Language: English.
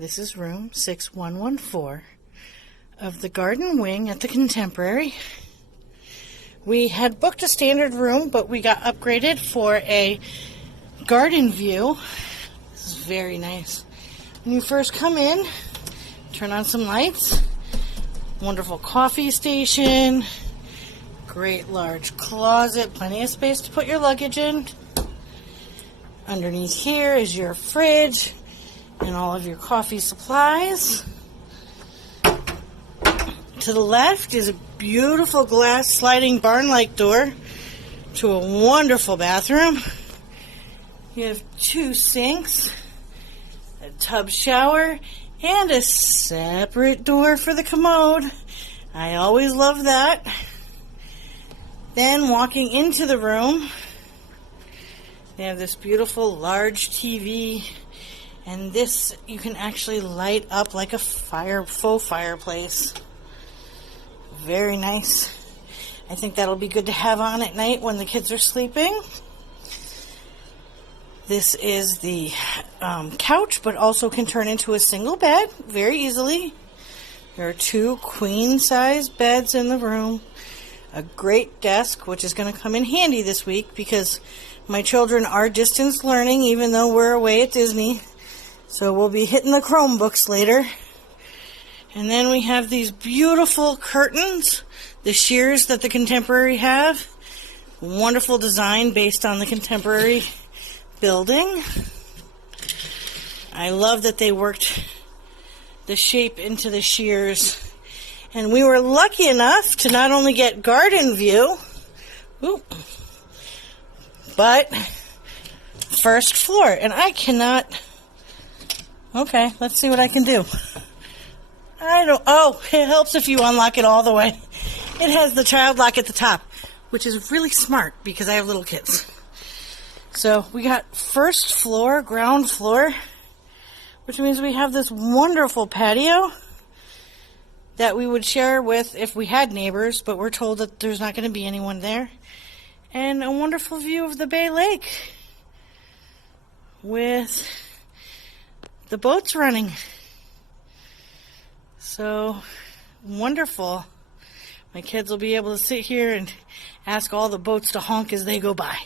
This is room 6114 of the garden wing at the Contemporary. We had booked a standard room, but we got upgraded for a garden view. This is very nice. When you first come in, turn on some lights. Wonderful coffee station. Great large closet. Plenty of space to put your luggage in. Underneath here is your fridge and all of your coffee supplies. To the left is a beautiful glass sliding barn-like door to a wonderful bathroom. You have 2 sinks, a tub shower, and a separate door for the commode. I always love that. Then walking into the room, they have this beautiful large TV, and this you can actually light up like a faux fireplace. Very nice. I think that'll be good to have on at night when the kids are sleeping. This is the couch, but also can turn into a single bed very easily. There are 2 queen-size beds in the room. A great desk, which is going to come in handy this week because my children are distance learning, even though we're away at Disney. So we'll be hitting the Chromebooks later. And then we have these beautiful curtains, the shears that the Contemporary have. Wonderful design based on the Contemporary building. I love that they worked the shape into the shears. And we were lucky enough to not only get garden view, but first floor. And I cannot... Okay, let's see what I can do. It helps if you unlock it all the way. It has the child lock at the top, which is really smart because I have little kids. So we got first floor, ground floor, which means we have this wonderful patio that we would share with if we had neighbors, but we're told that there's not going to be anyone there. And a wonderful view of the Bay Lake with the boats running. So wonderful. My kids will be able to sit here and ask all the boats to honk as they go by.